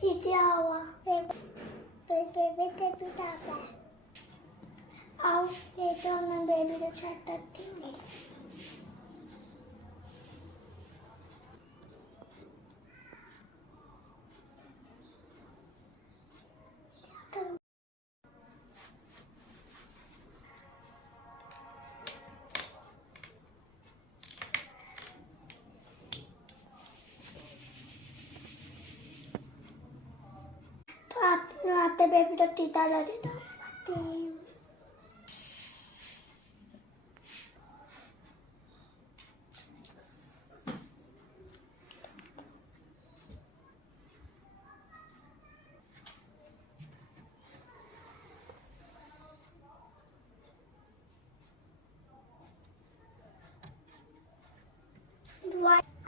चीटी हुआ बेबी आओ लेते हो मैं बेबी के साथ करती हूँ तो आप बेबी तो टीटा जा देता